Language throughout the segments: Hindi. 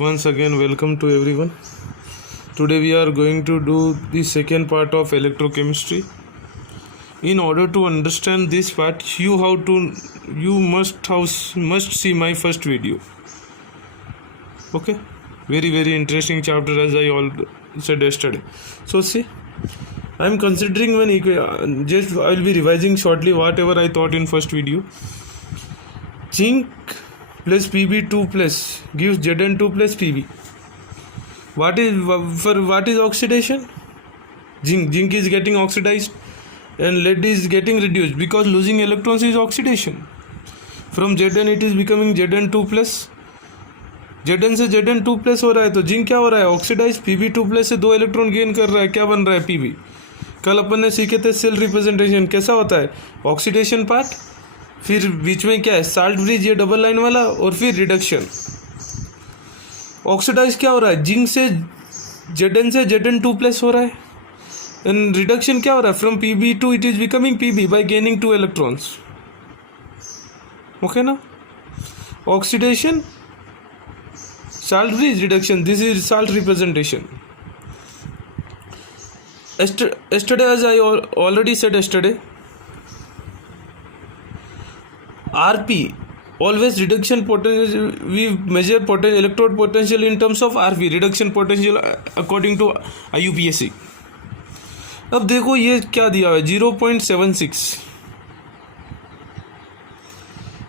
Once again, welcome to everyone. Today we are going to do the second part of electrochemistry. In order to understand this part, you must see my first video. Okay, very interesting chapter, as I all said yesterday. So see, I am considering I will be revising shortly whatever I taught in first video. Zinc plus Pb2 plus gives Zn2 plus Pb. What is oxidation? Zinc is getting oxidized and lead is getting reduced because losing electrons is oxidation. From Zn it is becoming Zn2 plus. Zn से Zn2 प्लस हो रहा है तो जिंक क्या हो रहा है, ऑक्सीडाइज. Pb2 प्लस से 2 इलेक्ट्रॉन गेन कर रहा है, क्या बन रहा है, Pb. कल अपन ने सीखे थे सेल रिप्रेजेंटेशन कैसा होता है, ऑक्सीडेशन पार्ट, फिर बीच में क्या है साल्ट ब्रिज, ये डबल लाइन वाला, और फिर रिडक्शन. ऑक्सीडाइज क्या हो रहा है, जिंक से Zn से Zn2 प्लस हो रहा है, एंड रिडक्शन क्या हो रहा है, from Pb2 it is becoming Pb by gaining 2 electrons. Okay ना. Oxidation, salt bridge, reduction. This is salt representation. Yesterday, as I already said yesterday, RP, always reduction potential. We measure electrode potential in terms of RP, reduction potential according to IUPAC. अब देखो ये क्या दिया हुआ है, 0.76.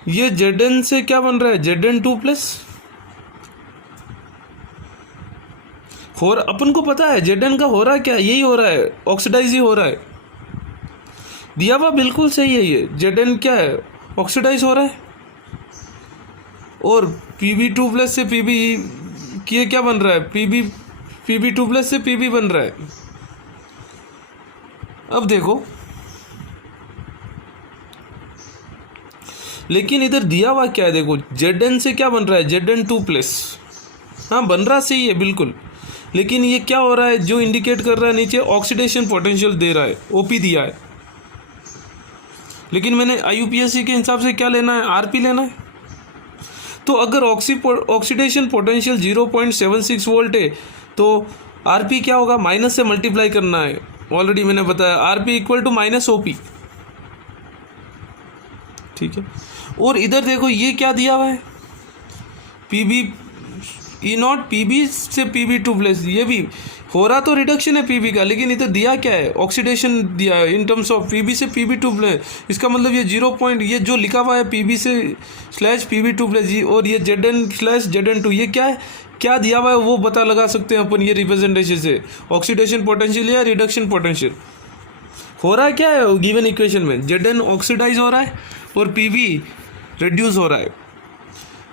ये Zn से क्या बन रहा है, Zn2 प्लस. और अपन को पता है Zn का हो रहा है क्या, यही हो रहा है, ऑक्सीडाइज ही हो रहा है. दिया हुआ बिल्कुल सही है. ये Zn क्या है, ऑक्सीडाइज हो रहा है. और Pb2 प्लस से Pb ये क्या बन रहा है, Pb2 प्लस से Pb बन रहा है. अब देखो, लेकिन इधर दिया हुआ क्या है, देखो Zn से क्या बन रहा है, Zn2 प्लस. हाँ, बन रहा सही है बिल्कुल, लेकिन ये क्या हो रहा है, जो इंडिकेट कर रहा है नीचे ऑक्सीडेशन पोटेंशियल दे रहा है, ओपी दिया है. लेकिन मैंने आईयूपीएससी के हिसाब से क्या लेना है, आरपी लेना है. तो अगर ऑक्सीडेशन पोटेंशियल 0.76 वोल्ट है तो आरपी क्या होगा, माइनस से मल्टीप्लाई करना है. ऑलरेडी मैंने बताया RP equal to minus OP. ठीक है. और इधर देखो ये क्या दिया हुआ है, पीबी ई नॉट, पीबी से Pb2 प्लस. ये भी हो रहा तो रिडक्शन है Pb का, लेकिन इधर दिया क्या है, ऑक्सीडेशन दिया है इन टर्म्स ऑफ Pb से Pb2 प्लस. इसका मतलब ये 0 पॉइंट, ये जो लिखा हुआ है Pb से स्लैश Pb2 प्लस, और ये Zn स्लैश Zn2, ये क्या है, क्या दिया हुआ है वो पता लगा सकते हैं अपन ये रिप्रेजेंटेशन से. ऑक्सीडेशन पोटेंशियल या रिडक्शन पोटेंशियल हो रहा है, क्या है गिवन इक्वेशन में, Zn ऑक्सीडाइज हो रहा है और Pb रिड्यूस हो रहा है.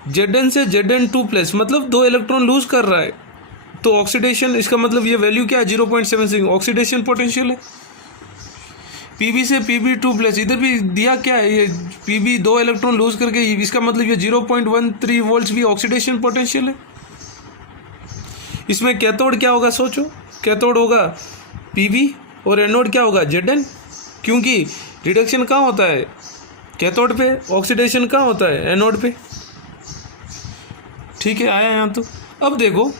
Zn से Zn2 प्लस मतलब 2 इलेक्ट्रॉन लूज कर रहा है, तो ऑक्सीडेशन, इसका मतलब ये वैल्यू क्या है, 0.76 ऑक्सीडेशन पोटेंशियल है. Pb से Pb2 प्लस, इधर भी दिया क्या है, ये Pb 2 इलेक्ट्रॉन लूज करके, इसका मतलब ये 0.13 वोल्ट्स भी ऑक्सीडेशन पोटेंशियल है. इसमें कैथोड क्या होगा, सोचो, कैथोड होगा Pb और एनोड क्या होगा, Zn, क्योंकि रिडक्शन कहाँ होता है, कैथोड पे, ऑक्सीडेशन कहाँ होता है, एनोड पे. ठीक है, आया यहाँ तो. अब देखो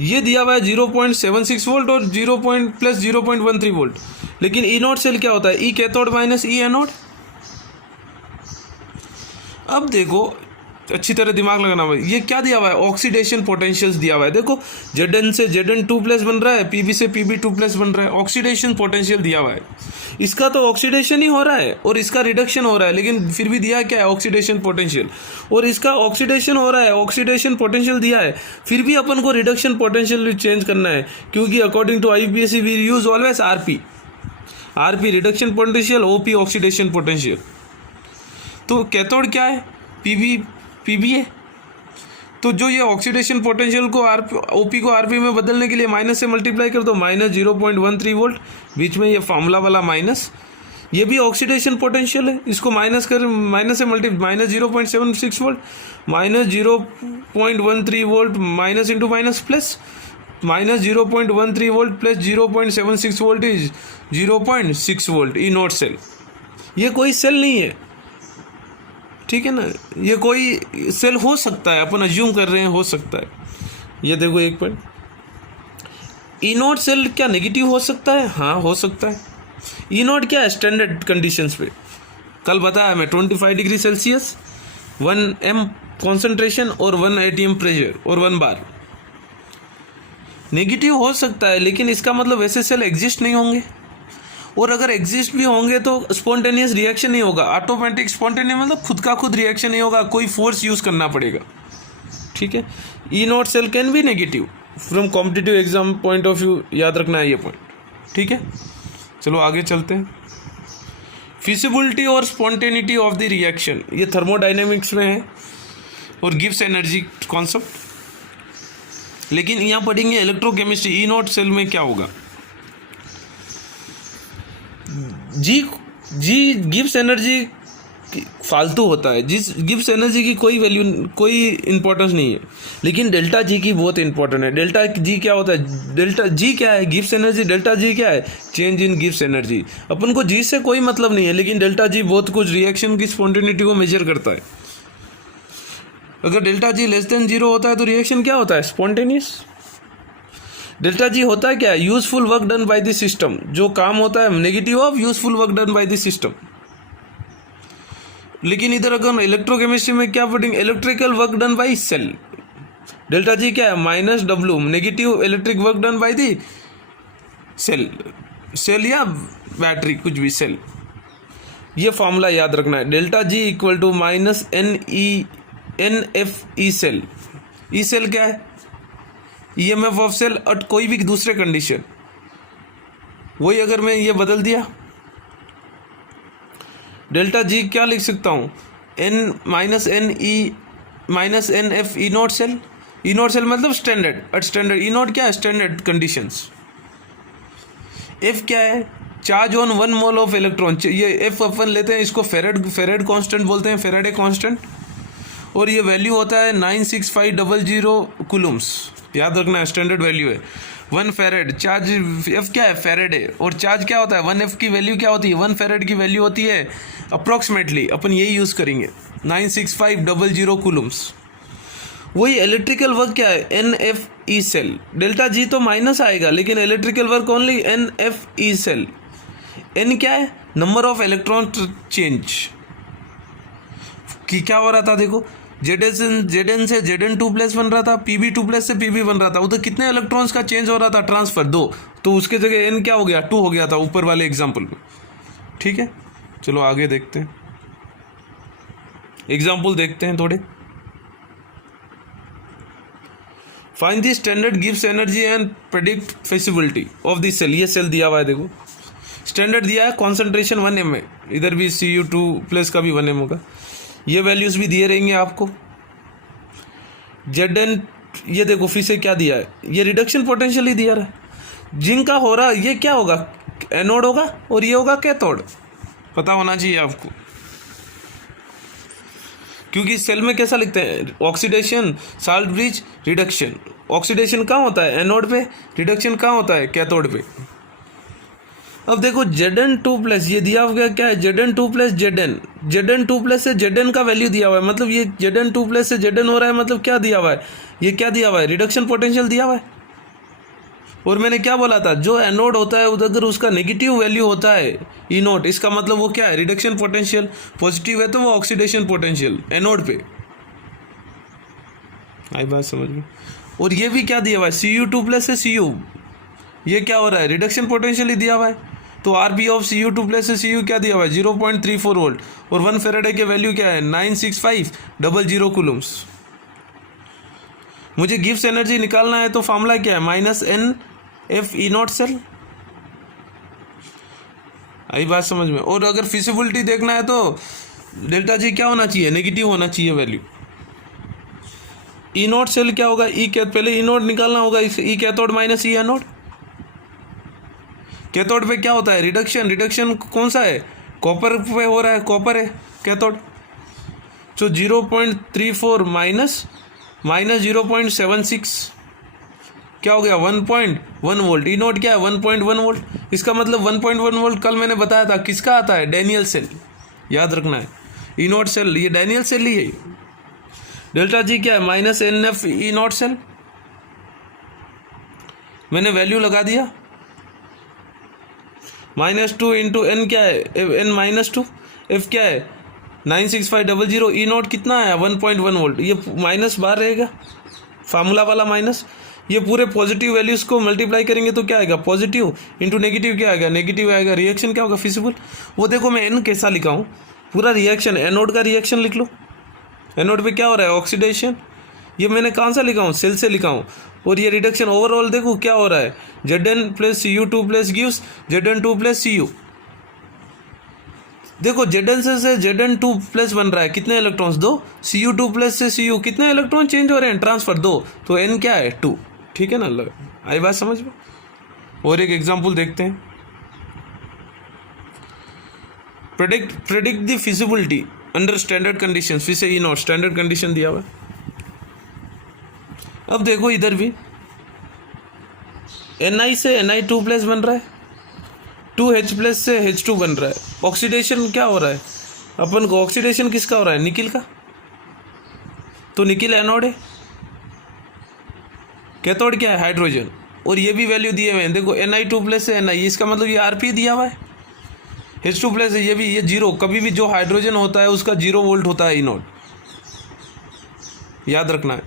ये दिया हुआ है 0.76 वोल्ट और 0.13 वोल्ट, लेकिन ई नॉट सेल क्या होता है, E cathode minus E anode. अब देखो अच्छी तरह दिमाग लगाना भाई, ये क्या दिया हुआ है, ऑक्सीडेशन पोटेंशियल्स दिया हुआ है. देखो Zn से Zn2 प्लस बन रहा है, Pb से Pb2 प्लस बन रहा है, ऑक्सीडेशन पोटेंशियल दिया हुआ है. इसका तो ऑक्सीडेशन ही हो रहा है और इसका रिडक्शन हो रहा है, लेकिन फिर भी दिया क्या है, ऑक्सीडेशन पोटेंशियल. और इसका ऑक्सीडेशन हो रहा है, ऑक्सीडेशन पोटेंशियल दिया है, फिर भी अपन को रिडक्शन पोटेंशियल चेंज करना है, क्योंकि according to IUPAC we use always RP reduction potential, OP oxidation potential. तो कैथोड क्या है, Pb है. तो जो ये ऑक्सीडेशन पोटेंशियल को ओपी को आरपी में बदलने के लिए माइनस से मल्टीप्लाई कर दो, माइनस 0.13 वोल्ट, बीच में ये फार्मूला वाला माइनस, ये भी ऑक्सीडेशन पोटेंशियल है. इसको माइनस से minus 0.76 volt, minus 0.13 volt, minus into minus plus, minus 0.13 volt plus 0.76 volt is 0.6 volt. E naught cell, ये कोई सेल नहीं है. ठीक है ना, ये कोई सेल हो सकता है, अपन अज्यूम कर रहे हैं हो सकता है। ये देखो एक पॉइंट, ई नॉट सेल क्या नेगेटिव हो सकता है? हाँ हो सकता है। ई नॉट क्या है? स्टैंडर्ड कंडीशंस पे कल बताया मैं, 25 डिग्री सेल्सियस, 1 m कॉन्सेंट्रेशन और 1 atm प्रेशर और 1 बार। नेगेटिव हो सकता है, लेकिन इसका मतलब वैसे सेल एग्जिस्ट नहीं होंगे, और अगर एग्जिस्ट भी होंगे तो स्पॉन्टेनियस रिएक्शन नहीं होगा, ऑटोमेटिक स्पॉन्टेनियस मतलब खुद का खुद रिएक्शन नहीं होगा, कोई फोर्स यूज करना पड़ेगा। ठीक है, E naught cell can be negative from competitive exam point of view, याद रखना है ये पॉइंट। ठीक है, चलो आगे चलते हैं। फिजिबिलिटी और स्पॉन्टेनिटी ऑफ द रिएक्शन, ये थर्मोडाइनमिक्स में है और गिव्स एनर्जी कॉन्सेप्ट। लेकिन यहाँ पढ़ेंगे इलेक्ट्रोकेमिस्ट्री, ई नॉट सेल में क्या होगा। जी गिव्स एनर्जी फालतू होता है, जिस गिव्स एनर्जी की कोई वैल्यू, कोई इंपॉर्टेंस नहीं है, लेकिन डेल्टा जी की बहुत इंपॉर्टेंट है। डेल्टा जी क्या होता है? डेल्टा जी क्या है? Gives energy. डेल्टा जी क्या है? चेंज इन गिव्स एनर्जी। अपन को जी से कोई मतलब नहीं है, लेकिन डेल्टा जी बहुत कुछ रिएक्शन की स्पॉन्टेनिटी को मेजर करता है। अगर डेल्टा जी लेस देन 0 होता है तो रिएक्शन क्या होता है? स्पॉन्टेनियस। डेल्टा जी होता है क्या? Useful work done by the system, जो काम होता है negative of useful work done by the system. लेकिन इधर अगर इलेक्ट्रोकेमिस्ट्री में क्या पढ़ेंगे? Electrical work done by cell. Delta G क्या है? Minus W, negative electric work done by the cell या बैटरी, कुछ भी सेल। ये फॉर्मूला याद रखना है, delta G equal to minus N F E cell. E cell क्या है? EMF ऑफ सेल एट कोई भी दूसरे कंडीशन। वही अगर मैं ये बदल दिया, डेल्टा जी क्या लिख सकता हूँ? N minus N F E naught cell. E naught cell मतलब standard, at standard. E naught क्या है? Standard conditions. एफ क्या है? Charge on 1 mole of electron. ये एफ अपन लेते हैं, इसको फेरेड कांस्टेंट बोलते हैं, फेराडे कांस्टेंट, और ये वैल्यू होता है 96500 कुलम्स। याद रखना है, स्टैंडर्ड वैल्यू है 1 फेरेड। चार्ज एफ क्या है? फेरेडे। और चार्ज क्या होता है? 1 एफ की वैल्यू क्या होती है? 1 फेरेड की वैल्यू होती है अप्रॉक्सीमेटली, अपन यही यूज़ करेंगे, 96500 कुलम्स। वही इलेक्ट्रिकल वर्क क्या है? N F E cell. Delta G तो माइनस आएगा, लेकिन electrical work only N F E cell. N क्या है? नंबर ऑफ इलेक्ट्रॉन चेंज कि क्या हो रहा था, देखो जेड से Zn2 प्लस बन रहा था, Pb2 प्लस से Pb बन रहा था, उधर कितने इलेक्ट्रॉन्स का चेंज हो रहा था? ट्रांसफर 2, तो उसके जगह n क्या हो गया? 2 हो गया था ऊपर वाले एग्जाम्पल में। ठीक है, चलो आगे देखते हैं, एग्जाम्पल देखते हैं थोड़े। फाइंड द स्टैंडर्ड गिव्स energy and predict feasibility of the cell. ये सेल दिया हुआ है, देखो स्टैंडर्ड दिया है, कॉन्सेंट्रेशन 1 m है, इधर भी Cu2 प्लस का भी 1 m होगा। ये वैल्यूज भी दिए रहेंगे आपको। Zn ये देखो फिर से क्या दिया है? ये रिडक्शन पोटेंशियल ही दिया रहा है, जिनका हो रहा है। ये क्या होगा? एनोड होगा, और ये होगा कैथोड। पता होना चाहिए आपको, क्योंकि सेल में कैसा लिखते हैं? Oxidation, salt bridge, reduction. Oxidation कहाँ होता है? एनोड पे। रिडक्शन कहाँ होता है? कैथोड पे। अब देखो Zn2 प्लस ये दिया हुआ क्या है? Zn2 प्लस Zn2 प्लस से Zn का वैल्यू दिया हुआ है, मतलब ये Zn2 प्लस से Zn हो रहा है, मतलब क्या दिया हुआ है? ये क्या दिया हुआ है? रिडक्शन पोटेंशियल दिया हुआ है। और मैंने क्या बोला था? जो एनोड होता है उधर उसका नेगेटिव वैल्यू होता है ई नोट, इसका मतलब वो क्या है? Reduction potential. पॉजिटिव है तो वो ऑक्सीडेशन पोटेंशियल एनोड पे। आई बात समझ में? और ये भी क्या दिया हुआ है? Cu2 प्लस से Cu, ये क्या हो रहा है? रिडक्शन पोटेंशियल ही दिया हुआ है। तो RB ऑफ Cu2 प्लस से Cu क्या दिया हुआ है? 0.34 वोल्ट, और 1 फेराडे के वैल्यू क्या है? 96500 कुलम्स। मुझे गिव्स एनर्जी निकालना है, तो फॉर्मूला क्या है? Minus N F E naught cell. आई बात समझ में? और अगर फिजिबिलिटी देखना है तो डेल्टा जी क्या होना चाहिए? नेगेटिव होना चाहिए वैल्यू। ई नॉट सेल क्या होगा? ई पहले ई नॉट निकालना होगा, ई cathode minus E anode. Cathode पे क्या होता है? रिडक्शन कौन सा है? कॉपर पे हो रहा है, कॉपर है कैथोड। तो 0.34 माइनस 0.76 क्या हो गया? 1.1 वोल्ट। ई नोट क्या है? 1.1 वोल्ट। इसका मतलब 1.1 वोल्ट कल मैंने बताया था किसका आता है? Daniell cell. याद रखना है, ई नॉट सेल, ये डैनियल सेल ही है। डेल्टा जी क्या है, minus N F E naught cell, मैंने वैल्यू लगा दिया, -2 इंटू एन क्या है, एन -2, एफ क्या है 96500, ई नॉट कितना है 1.1 वोल्ट, ये माइनस बाहर रहेगा, फार्मूला वाला माइनस, ये पूरे पॉजिटिव वैल्यूज़ को मल्टीप्लाई करेंगे तो क्या आएगा, पॉजिटिव इंटू नेगेटिव क्या आएगा, नेगेटिव आएगा, रिएक्शन क्या होगा, फिजिबल। वो देखो मैं एन कैसा लिखा हूँ, पूरा रिएक्शन, एनोड का रिएक्शन लिख लो, एनोड पे क्या हो रहा है, ऑक्सीडेशन, ये मैंने कहाँ से लिखा हूँ, सेल से लिखा हूँ, और ये रिडक्शन ओवरऑल देखो क्या हो रहा है, Zn plus Cu2 plus gives Zn2 plus Cu, देखो Zn से Zn2 प्लस बन रहा है, कितने इलेक्ट्रॉन्स, 2, Cu2 प्लस से Cu कितने इलेक्ट्रॉन चेंज हो रहे हैं, ट्रांसफर 2, तो n क्या है 2, ठीक है ना, आई बात समझ में। और एक एग्जांपल देखते हैं, predict the feasibility under standard condition, फिर से ई नॉट स्टैंडर्ड कंडीशन दिया हुआ है। अब देखो इधर भी Ni से Ni2 प्लस बन रहा है, 2H प्लस से H2 बन रहा है, ऑक्सीडेशन क्या हो रहा है, अपन को ऑक्सीडेशन किसका हो रहा है, निकिल का, तो निकिल एनोड है, कैथोड क्या है, हाइड्रोजन, और ये भी वैल्यू दिए हुए हैं, देखो Ni2 प्लस से Ni, इसका मतलब ये Rp दिया हुआ है, H2 प्लस है, ये भी, ये जीरो, कभी भी जो हाइड्रोजन होता है उसका 0 वोल्ट होता है ई नॉट, याद रखना है,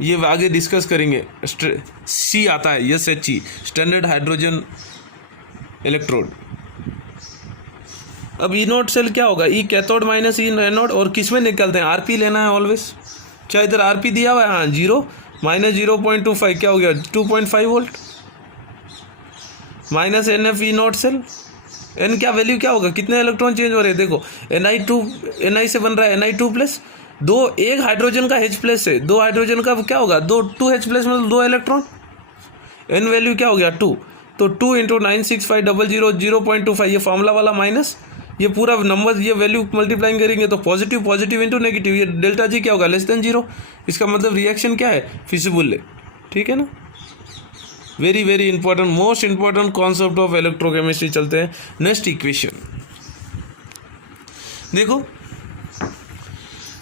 ये आगे डिस्कस करेंगे। सी आता है, yes H E, standard hydrogen electrode. अब ई नोट सेल क्या होगा, ई कैथोड माइनस ई एनोड, और किस में निकलते हैं, आरपी लेना है ऑलवेज, चाहे इधर आरपी दिया हुआ है, हाँ 0 माइनस 0.25 क्या हो गया 2.5 volt, minus N F E naught cell, N क्या वैल्यू क्या होगा, कितने इलेक्ट्रॉन चेंज हो रहे हैं, देखो Ni से बन रहा है Ni2 प्लस, दो, एक हाइड्रोजन का H प्लस है, दो हाइड्रोजन का क्या होगा, 2H प्लस मतलब 2 इलेक्ट्रॉन, एन वैल्यू क्या हो गया 2, तो 2 इंटू 96500 0.25, ये फार्मूला वाला माइनस, ये पूरा नंबर, ये वैल्यू मल्टीप्लाइंग करेंगे तो पॉजिटिव, पॉजिटिव इंटू नेगेटिव, ये डेल्टा जी क्या होगा लेस देन 0, इसका मतलब रिएक्शन क्या है, फिजिबल है, ठीक है ना। Very very important, most important concept of electrochemistry. चलते हैं नेक्स्ट इक्वेशन, देखो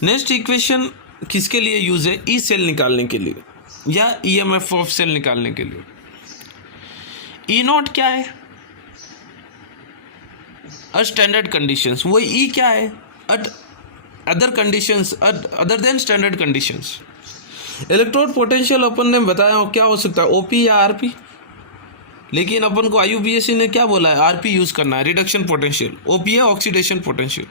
नेक्स्ट इक्वेशन किसके लिए यूज है, ई सेल निकालने के लिए या ईएमएफ ऑफ सेल निकालने के लिए। ई नॉट क्या है, स्टैंडर्ड कंडीशंस, वो ई क्या है, other conditions other than standard conditions. Electrode potential अपन ने बताया क्या हो सकता है, ओपी या आरपी, लेकिन अपन को आईयूपीएससी ने क्या बोला है, आरपी यूज करना है, रिडक्शन पोटेंशियल, ओपी है ऑक्सीडेशन पोटेंशियल।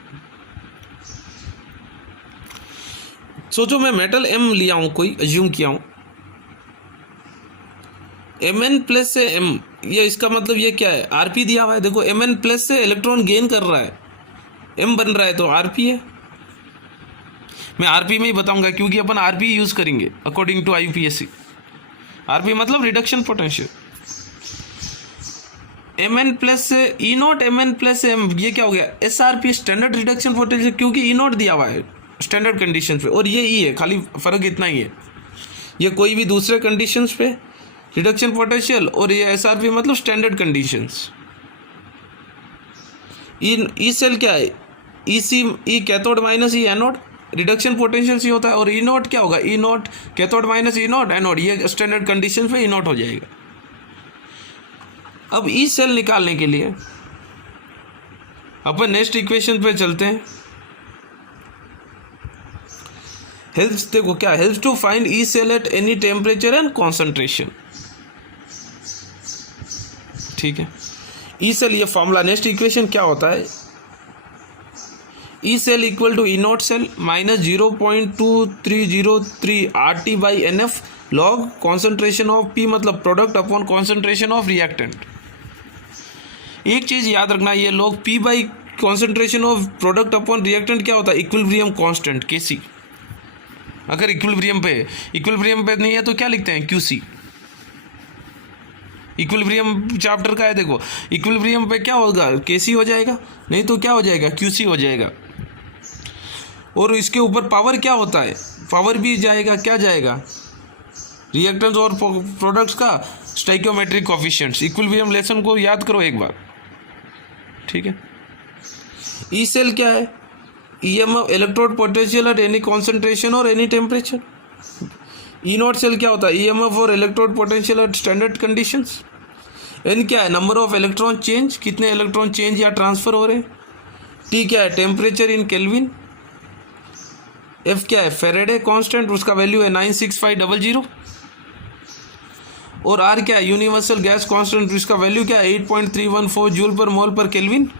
सोचो मैं मेटल एम लिया हूं, कोई अज्यूम किया हूं, Mn प्लस से M, ये इसका मतलब ये क्या है, आरपी दिया हुआ है, देखो Mn प्लस से इलेक्ट्रॉन गेन कर रहा है, M बन रहा है तो आरपी है, मैं आरपी में ही बताऊंगा क्योंकि अपन आरपी यूज करेंगे अकॉर्डिंग टू आईयूपीएससी। आरपी मतलब रिडक्शन पोटेंशियल, Mn प्लस से ई नॉट, Mn प्लस से M, ये क्या हो गया SRP, स्टैंडर्ड रिडक्शन पोटेंशियल, क्योंकि ई नॉट दिया हुआ है स्टैंडर्ड कंडीशन पे, और ये ई है, खाली फर्क इतना ही है, ये कोई भी दूसरे कंडीशंस पे रिडक्शन पोटेंशियल, और ये एसआरपी मतलब स्टैंडर्ड कंडीशंस। ई सेल क्या है, E cathode minus E anode, reduction potential सी होता है, और ई नॉट क्या होगा, E naught cathode minus E naught anode, ये स्टैंडर्ड कंडीशन पे ई नॉट हो जाएगा। अब ई सेल निकालने के लिए अपन नेक्स्ट इक्वेशन पे चलते हैं। हेल्प्स, देखो क्या helps to find E cell at any temperature and concentration, ठीक है। ई सेल, ये फॉर्मूला, नेक्स्ट इक्वेशन क्या होता है, E cell equal to E naught cell minus 0.2303 RT by NF log concentration of P, मतलब product upon concentration of reactant. एक चीज याद रखना, ये log P by concentration of product upon reactant क्या होता है, इक्विलिब्रियम कांस्टेंट Kc। अगर इक्विलिब्रियम पे नहीं है तो क्या लिखते हैं, QC। इक्विलिब्रियम चैप्टर का है, देखो इक्विलिब्रियम पे क्या होगा, Kc हो जाएगा, नहीं तो क्या हो जाएगा, QC हो जाएगा। और इसके ऊपर पावर क्या होता है, पावर भी जाएगा, क्या जाएगा, रिएक्टेंट्स और प्रोडक्ट्स का स्टोइकियोमेट्रिक कोएफिशिएंट्स। इक्विलिब्रियम लेसन को याद करो एक बार, ठीक है। ई सेल क्या है, EMF electrode potential at any concentration और any temperature. E naught cell क्या होता है? EMF और electrode potential at standard conditions. N क्या है? नंबर ऑफ इलेक्ट्रॉन चेंज, कितने इलेक्ट्रॉन चेंज या ट्रांसफर हो रहे हैं। टी क्या है? Temperature in kelvin. एफ क्या है? फेरेडे कांस्टेंट, उसका वैल्यू है 96500। और आर क्या है? यूनिवर्सल गैस कांस्टेंट, इसका वैल्यू क्या है? 8.314 जूल पर मोल पर केल्विन।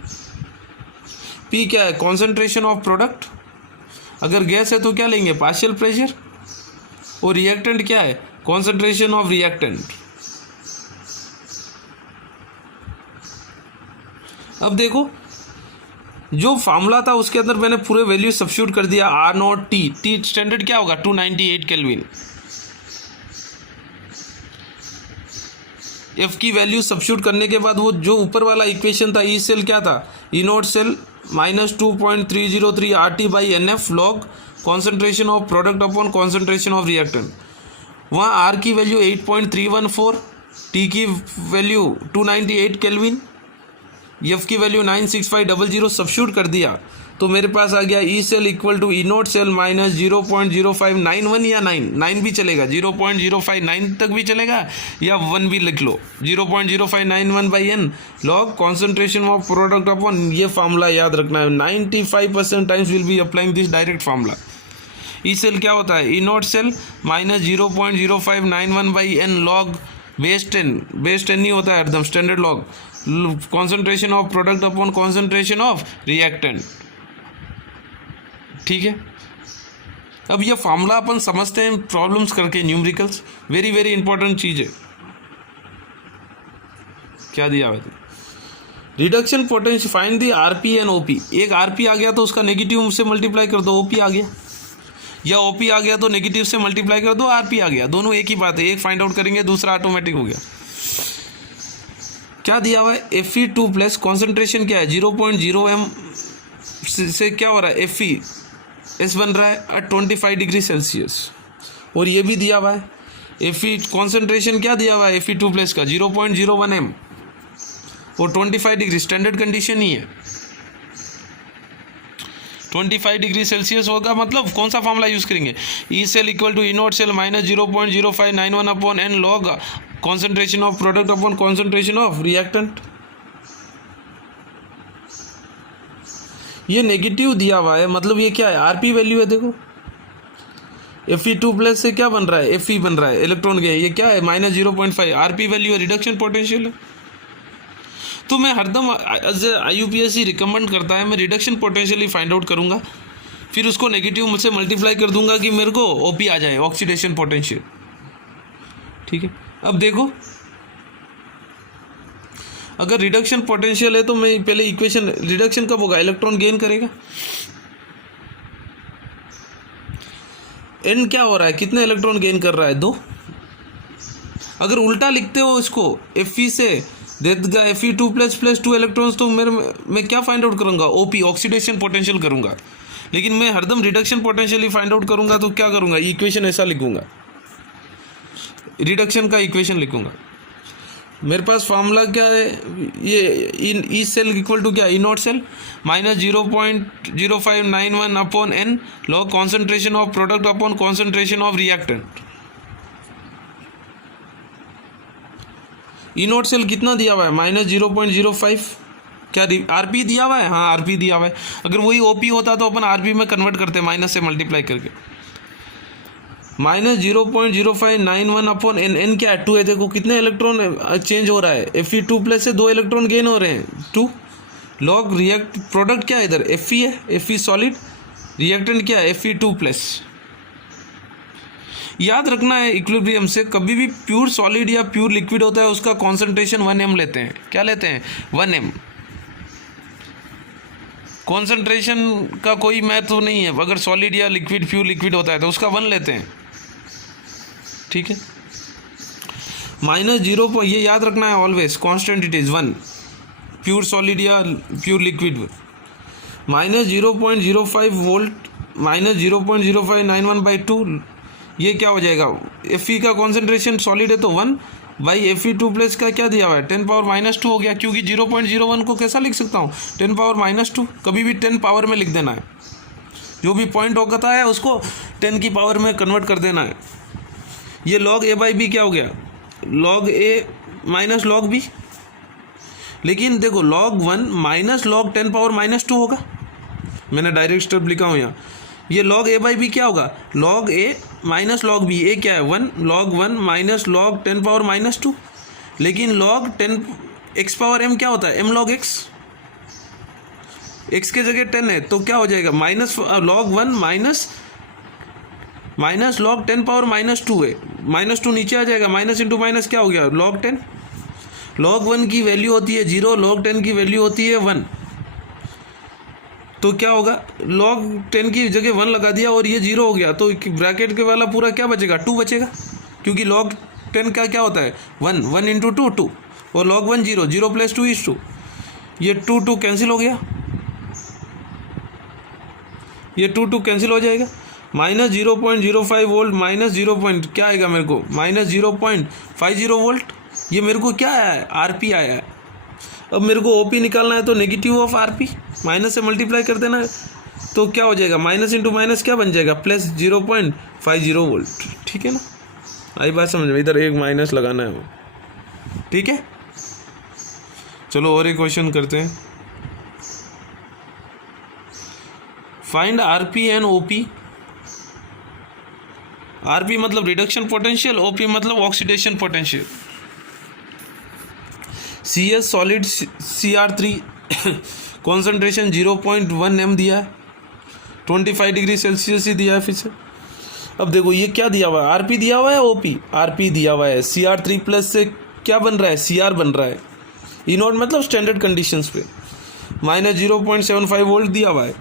पी क्या है? कॉन्सेंट्रेशन ऑफ प्रोडक्ट, अगर गैस है तो क्या लेंगे? Partial pressure. और रिएक्टेंट क्या है? Concentration of reactant. अब देखो जो फार्मूला था उसके अंदर मैंने पूरे वैल्यू सब्स्टिट्यूट कर दिया। R not T, T standard क्या होगा? 298 केल्विन। एफ की वैल्यू सब्स्टिट्यूट करने के बाद वो जो ऊपर वाला इक्वेशन था, ई सेल क्या था? E naught cell -2.303 RT by NF log concentration of product upon concentration of reactant. वहाँ आर की वैल्यू 8.314, टी की वैल्यू 298 केल्विन, एफ की वैल्यू 96500 सब्स्टिट्यूट कर दिया तो मेरे पास आ गया E cell equal to E naught cell minus 0.0591 या 9 भी चलेगा, 0.059 तक भी चलेगा या 1 भी लिख लो। 0.0591 by N log concentration of product upon, ये फार्मूला याद रखना है। 95% times will be applying this direct formula. E cell क्या होता है? E naught cell minus 0.0591 by N log base 10 नहीं होता है एकदम standard log, concentration of product upon concentration of reactant. ठीक है, अब ये फार्मूला अपन समझते हैं प्रॉब्लम्स करके, न्यूमेरिकल्स वेरी वेरी इंपॉर्टेंट चीज है। क्या दिया हुआ है? Reduction potential, find the RP and OP. एक आरपी आ गया तो उसका नेगेटिव से मल्टीप्लाई कर दो, ओपी आ गया, या ओपी आ गया तो नेगेटिव से मल्टीप्लाई कर दो, आरपी आ गया, दोनों एक ही बात है। एक फाइंड आउट करेंगे, दूसरा ऑटोमेटिक हो गया। क्या दिया हुआ है? Fe2 प्लस कॉन्सेंट्रेशन क्या है? 0.0 m से क्या हो रहा है? Fe बन रहा है at 25 डिग्री सेल्सियस। और ये भी दिया हुआ है Fe कॉन्सेंट्रेशन क्या दिया हुआ है? Fe2 प्लस का 0.01 m और 25 डिग्री स्टैंडर्ड कंडीशन ही है। 25 डिग्री सेल्सियस होगा, मतलब कौन सा फार्मूला यूज करेंगे? E cell equal to E naught cell minus 0.0591 upon N log concentration of product upon concentration of reactant. ये नेगेटिव दिया हुआ है, मतलब ये क्या है? आरपी वैल्यू है। देखो Fe2 प्लस से क्या बन रहा है? Fe बन रहा है, इलेक्ट्रॉन गया, ये क्या है? -0.5 आरपी वैल्यू है, रिडक्शन पोटेंशियल है। तो मैं हरदम IUPAC रिकमेंड करता है मैं रिडक्शन पोटेंशियल ही फाइंड आउट करूंगा, फिर उसको नेगेटिव मुझसे मल्टीप्लाई कर दूंगा कि मेरे को ओपी आ जाए, ऑक्सीडेशन पोटेंशियल। ठीक है, अब देखो अगर रिडक्शन पोटेंशियल है तो मैं पहले इक्वेशन, रिडक्शन कब होगा? इलेक्ट्रॉन गेन करेगा। एन क्या हो रहा है? कितने इलेक्ट्रॉन गेन कर रहा है? 2। अगर उल्टा लिखते हो इसको, Fe से देगा Fe2 प्लस 2 इलेक्ट्रॉन्स, तो मैं क्या फाइंड आउट करूंगा? ओपी, ऑक्सीडेशन पोटेंशियल करूंगा। लेकिन मैं हरदम रिडक्शन पोटेंशियल ही फाइंड आउट करूंगा, तो क्या करूंगा? इक्वेशन ऐसा लिखूंगा, रिडक्शन का इक्वेशन लिखूंगा। मेरे पास फार्मूला क्या है? ये ई सेल इक्वल टू क्या? E naught cell minus 0.0591 upon N log concentration of product upon concentration of reactant. E naught cell कितना दिया हुआ है? -0.05। क्या आरपी दिया हुआ है? हाँ, आरपी दिया हुआ है। अगर वही ओपी होता तो अपन आरपी में कन्वर्ट करते, माइनस से मल्टीप्लाई करके। -0.0591 अपॉन एन, एन क्या है? 2 है। देखो कितने इलेक्ट्रॉन चेंज हो रहा है? Fe2 प्लस से 2 इलेक्ट्रॉन गेन हो रहे हैं, 2 लॉग रिएक्ट प्रोडक्ट क्या है इधर? Fe है, Fe सॉलिड, रिएक्टेंट क्या है? Fe2 plus. याद रखना है इक्विलिब्रियम से कभी भी प्योर सॉलिड या प्योर लिक्विड होता है उसका कॉन्सेंट्रेशन 1 m लेते हैं। क्या लेते हैं? 1 m। कॉन्सेंट्रेशन का कोई महत्व नहीं है, अगर सॉलिड या लिक्विड प्योर लिक्विड होता है तो उसका 1 लेते हैं। ठीक है, -0, ये याद रखना है always, constant it is 1, pure solid या प्योर लिक्विड। -0.05 वोल्ट -0.0591 बाई 2, ये क्या हो जाएगा? Fe का कॉन्सेंट्रेशन सॉलिड है तो 1 बाई Fe2 प्लस का क्या दिया हुआ है? 10 पावर -2 हो गया, क्योंकि 0.01 को कैसा लिख सकता हूँ? 10 पावर -2, कभी भी 10 पावर में लिख देना है। जो भी पॉइंट होता है उसको 10 की पावर में कन्वर्ट कर देना है। ये log a बाई बी क्या हो गया, log a minus log b। लेकिन देखो log 1 minus log 10 power minus 2 होगा, मैंने डायरेक्ट स्टेप लिखा हूँ यहाँ। ये log a बाई बी क्या होगा, log a minus log b। a क्या है 1, log 1 minus log 10 power minus 2। लेकिन log 10 x पावर m क्या होता है, m log x। x के जगह 10 है तो क्या हो जाएगा, minus log 1 minus log 10 power minus 2 है, माइनस 2 नीचे आ जाएगा, माइनस इंटू माइनस क्या हो गया log 10। log 1 की वैल्यू होती है 0, log 10 की वैल्यू होती है 1, तो क्या होगा log 10 की जगह 1 लगा दिया और ये 0 हो गया, तो ब्रैकेट के वाला पूरा क्या बचेगा, 2 बचेगा, क्योंकि log 10 का क्या होता है 1, 1 इंटू 2 2, और log 1 0, 0 प्लस 2 इज 2, ये 2 2 कैंसिल हो गया, ये 2 2 कैंसिल हो जाएगा। माइनस 0.05 वोल्ट माइनस 0 पॉइंट क्या आएगा मेरे को, माइनस 0.50 वोल्ट। ये मेरे को क्या आया है, आरपी आया है। अब मेरे को ओपी निकालना है तो नेगेटिव ऑफ आरपी, माइनस से मल्टीप्लाई कर देना है, तो क्या हो जाएगा माइनस इंटू माइनस क्या बन जाएगा, प्लस 0.50 वोल्ट। ठीक है ना, आई बात समझ में, इधर एक माइनस लगाना है वो। ठीक है, चलो और एक क्वेश्चन करते हैं। Find RP and OP. RP मतलब रिडक्शन पोटेंशियल, ओपी मतलब oxidation potential. CS solid Cr3 concentration 0.1 m दिया है, 25 डिग्री सेल्सियस ही दिया है फिर से। अब देखो ये क्या दिया हुआ है, आरपी दिया हुआ है, ओपी आरपी दिया हुआ है। Cr3 प्लस से क्या बन रहा है, Cr बन रहा है। ई नॉट मतलब स्टैंडर्ड कंडीशंस पे माइनस 0.75 वोल्ट दिया हुआ है।